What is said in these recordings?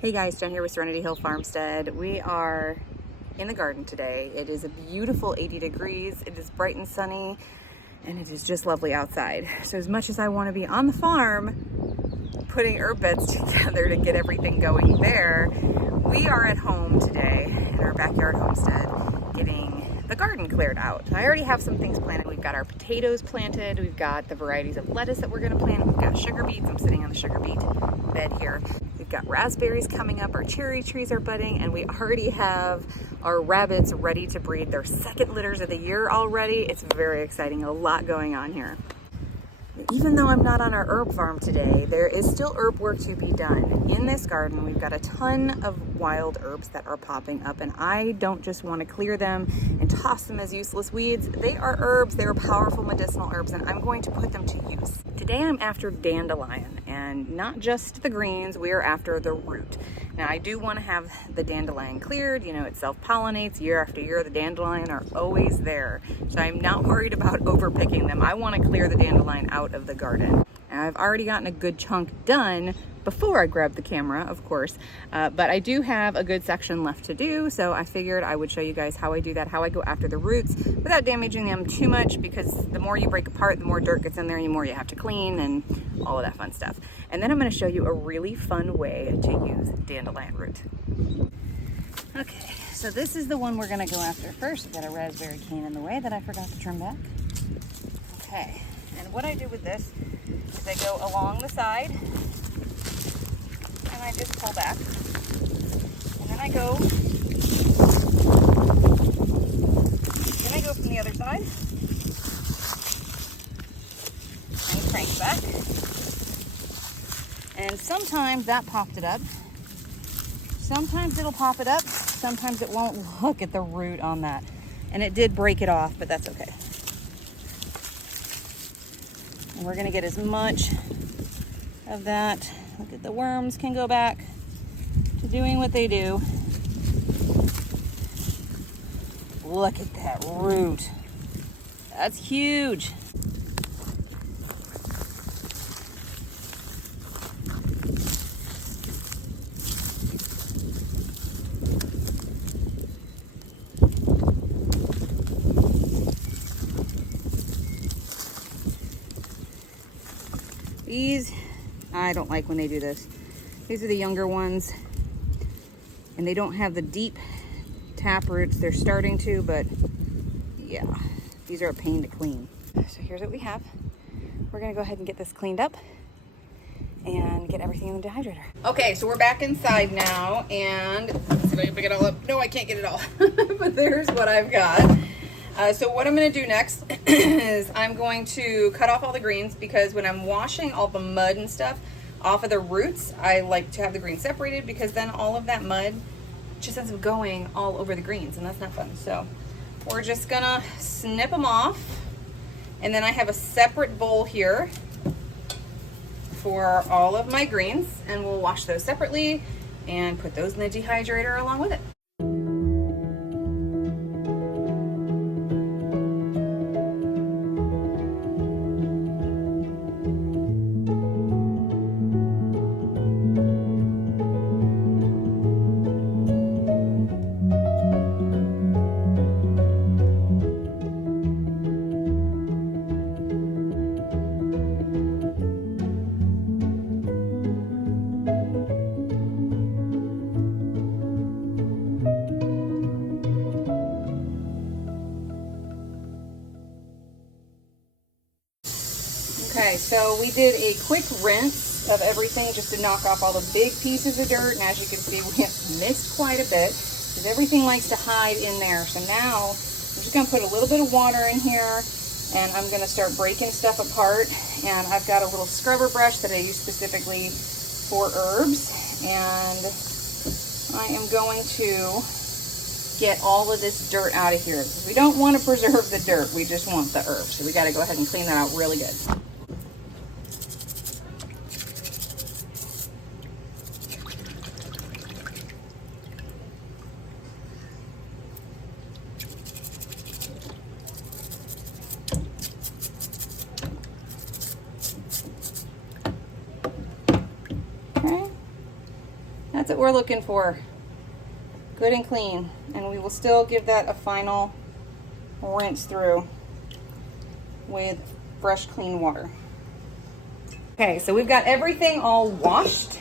Hey guys, Jen here with Serenity Hill Farmstead. We are in the garden today. It is a beautiful 80 degrees. It is bright and sunny, and it is just lovely outside. So as much as I want to be on the farm, putting herb beds together to get everything going there, we are at home today in our backyard homestead getting the garden cleared out. I already have some things planted. We've got our potatoes planted. We've got the varieties of lettuce that we're going to plant. We've got sugar beets. I'm sitting on the sugar beet bed here. We've got raspberries coming up, our cherry trees are budding, and we already have our rabbits ready to breed their second litters of the year already. It's very exciting, a lot going on here. Even though I'm not on our herb farm today, there is still herb work to be done. In this garden, we've got a ton of wild herbs that are popping up, and I don't just want to clear them and toss them as useless weeds. They are herbs, they are powerful medicinal herbs, and I'm going to put them to use. Today I'm after dandelion, and not just the greens, we are after the root. Now I do want to have the dandelion cleared. You know, it self-pollinates year after year. The dandelion are always there. So I'm not worried about overpicking them. I want to clear the dandelion out of the garden. Now I've already gotten a good chunk done before I grabbed the camera, of course, but I do have a good section left to do. So I figured I would show you guys how I do that, how I go after the roots without damaging them too much, because the more you break apart, the more dirt gets in there, the more you have to clean and all of that fun stuff. And then I'm going to show you a really fun way to use dandelion root. Okay, so this is the one we're going to go after first. We've got a raspberry cane in the way that I forgot to trim back. Okay, and what I do with this is I go along the side and I just pull back, and then I go from the other side and crank back. And sometimes that popped it up. Sometimes it'll pop it up. Sometimes it won't. Look at the root on that. And it did break it off, but that's okay. And we're gonna get as much of that. Look at the worms can go back to doing what they do. Look at that root. That's huge. These, I don't like when they do this. These are the younger ones, and they don't have the deep tap roots. They're starting to, but yeah, these are a pain to clean. So here's what we have. We're gonna go ahead and get this cleaned up and get everything in the dehydrator. Okay, so we're back inside now, and let's see if I can pick it all up. No, I can't get it all, but there's what I've got. So what I'm going to do next is I'm going to cut off all the greens, because when I'm washing all the mud and stuff off of the roots, I like to have the greens separated, because then all of that mud just ends up going all over the greens, and that's not fun. So we're just going to snip them off, and then I have a separate bowl here for all of my greens, and we'll wash those separately and put those in the dehydrator along with it. Okay, so we did a quick rinse of everything just to knock off all the big pieces of dirt, and as you can see, we have missed quite a bit, because everything likes to hide in there. So now I'm just going to put a little bit of water in here, and I'm going to start breaking stuff apart. And I've got a little scrubber brush that I use specifically for herbs, and I am going to get all of this dirt out of here. We don't want to preserve the dirt, we just want the herbs. So we got to go ahead and clean that out really good. That's what we're looking for. Good and clean. And we will still give that a final rinse through with fresh, clean water. Okay, so we've got everything all washed.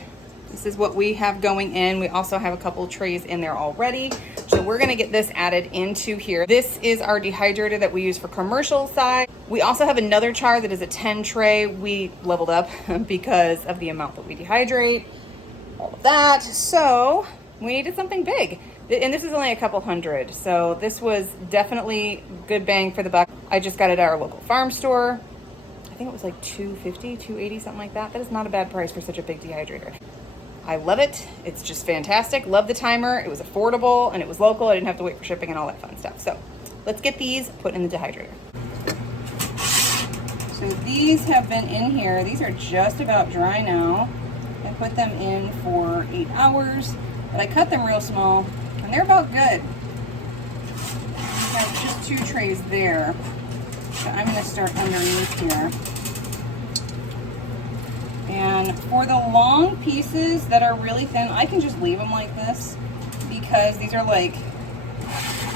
This is what we have going in. We also have a couple trays in there already. So we're gonna get this added into here. This is our dehydrator that we use for commercial side. We also have another char that is a 10 tray. We leveled up because of the amount that we dehydrate, all of that. So we needed something big. And this is only a couple hundred. So this was definitely good bang for the buck. I just got it at our local farm store. I think it was like $2.50, $2.80, something like that. That is not a bad price for such a big dehydrator. I love it. It's just fantastic. Love the timer. It was affordable and it was local. I didn't have to wait for shipping and all that fun stuff. So let's get these put in the dehydrator. So these have been in here. These are just about dry now. I put them in for 8 hours, but I cut them real small and they're about good. I have just 2 trays there. So I'm gonna start underneath here. And for the long pieces that are really thin, I can just leave them like this because these are like,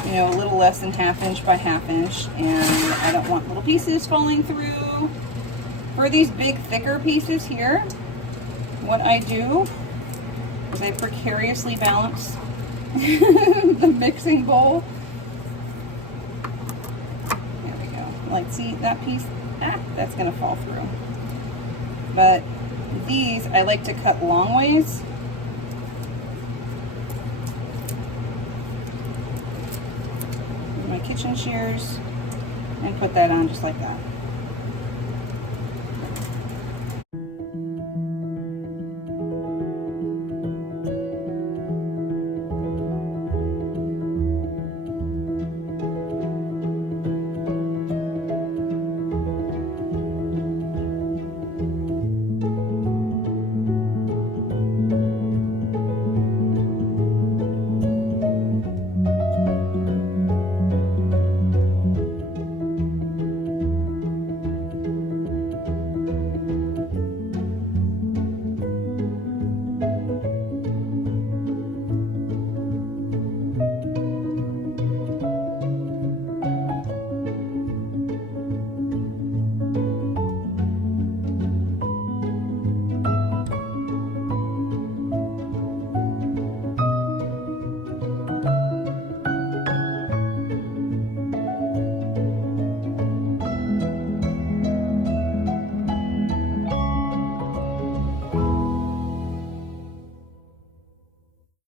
you know, a little less than 1/2 inch by 1/2 inch, and I don't want little pieces falling through. For these big, thicker pieces here, what I do is I precariously balance the mixing bowl. There we go. Like, see that piece? That's gonna fall through. But these I like to cut long ways. With my kitchen shears and put that on just like that.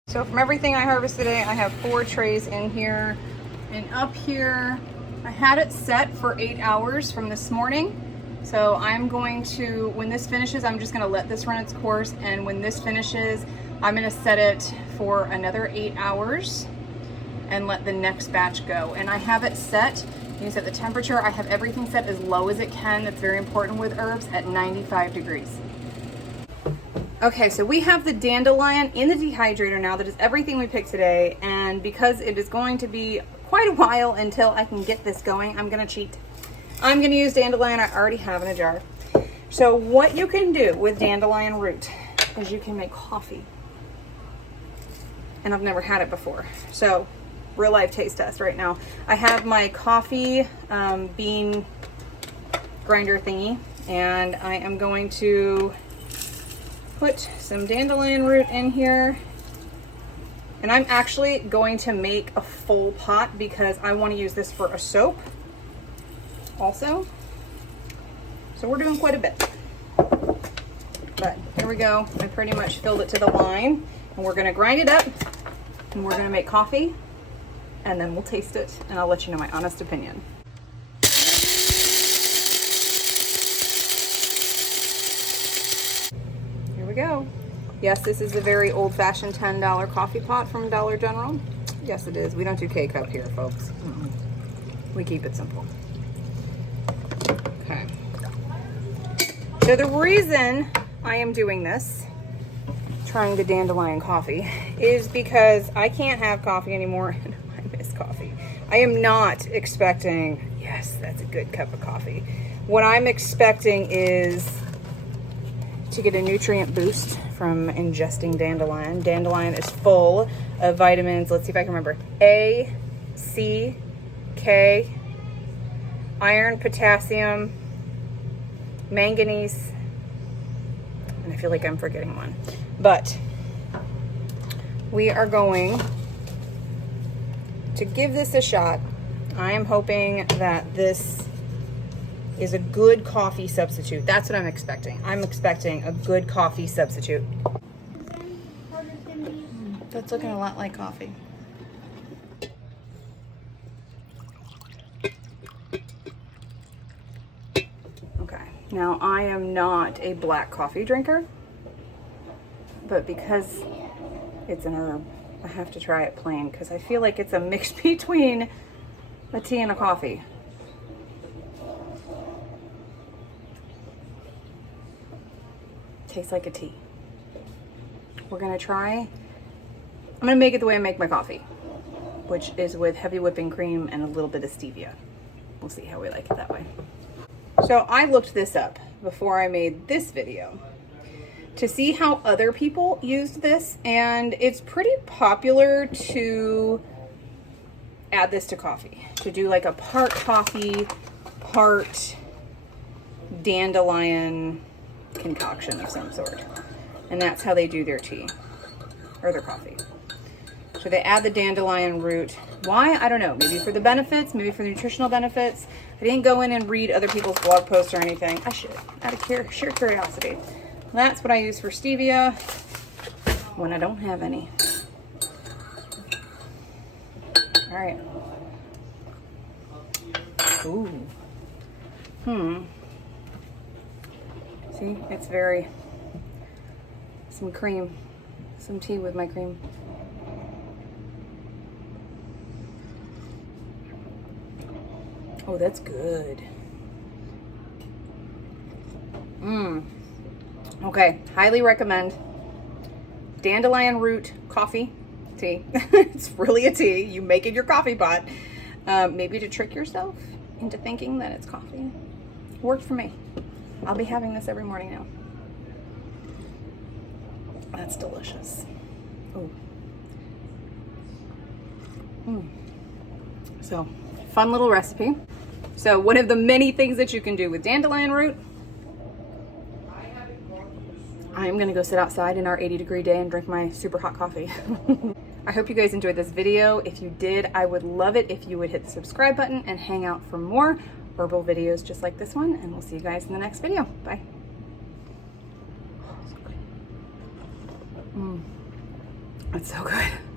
So from everything I harvested today, I have 4 trays in here. And up here, I had it set for 8 hours from this morning. So I'm going to, when this finishes, I'm just gonna let this run its course. And when this finishes, I'm gonna set it for another 8 hours and let the next batch go. And I have it set, you can set the temperature. I have everything set as low as it can. That's very important with herbs, at 95 degrees. Okay, so we have the dandelion in the dehydrator now. That is everything we picked today. And because it is going to be quite a while until I can get this going, I'm gonna cheat. I'm gonna use dandelion I already have in a jar. So what you can do with dandelion root is you can make coffee. And I've never had it before. So real life taste test right now. I have my coffee bean grinder thingy, and I am going to put some dandelion root in here. And I'm actually going to make a full pot because I want to use this for a soap also. So we're doing quite a bit. But here we go. I pretty much filled it to the line, and we're gonna grind it up and we're gonna make coffee, and then we'll taste it and I'll let you know my honest opinion. Here we go. Yes, this is a very old-fashioned $10 coffee pot from Dollar General. Yes, it is. We don't do K-cup here, folks. We keep it simple. Okay. So the reason I am doing this, trying the dandelion coffee, is because I can't have coffee anymore and I miss coffee. I am not expecting, yes, that's a good cup of coffee. What I'm expecting is to get a nutrient boost from ingesting dandelion. Dandelion is full of vitamins, let's see if I can remember, A, C, K, iron, potassium, manganese, and I feel like I'm forgetting one. But we are going to give this a shot. I am hoping that this is a good coffee substitute. That's what I'm expecting. I'm expecting a good coffee substitute. That's looking a lot like coffee. Okay, now I am not a black coffee drinker, but because it's an herb, I have to try it plain because I feel like it's a mix between a tea and a coffee. Tastes like a tea. We're gonna try, I'm gonna make it the way I make my coffee, which is with heavy whipping cream and a little bit of stevia. We'll see how we like it that way. So I looked this up before I made this video to see how other people used this, and it's pretty popular to add this to coffee, to do like a part coffee, part dandelion concoction of some sort. And that's how they do their tea or their coffee. So they add the dandelion root. Why? I don't know. Maybe for the benefits, maybe for the nutritional benefits. I didn't go in and read other people's blog posts or anything. I should, out of sheer curiosity. That's what I use for stevia when I don't have any. All right. Ooh. See, it's very, some cream, some tea with my cream. Oh, that's good. Okay, highly recommend Dandelion Root Coffee tea. It's really a tea. You make it your coffee pot. Maybe to trick yourself into thinking that it's coffee. Worked for me. I'll be having this every morning now. That's delicious. Oh. So, fun little recipe. So, one of the many things that you can do with dandelion root, I'm gonna go sit outside in our 80-degree day and drink my super hot coffee. I hope you guys enjoyed this video. If you did, I would love it if you would hit the subscribe button and hang out for more herbal videos just like this one, and we'll see you guys in the next video. Bye. That's so good.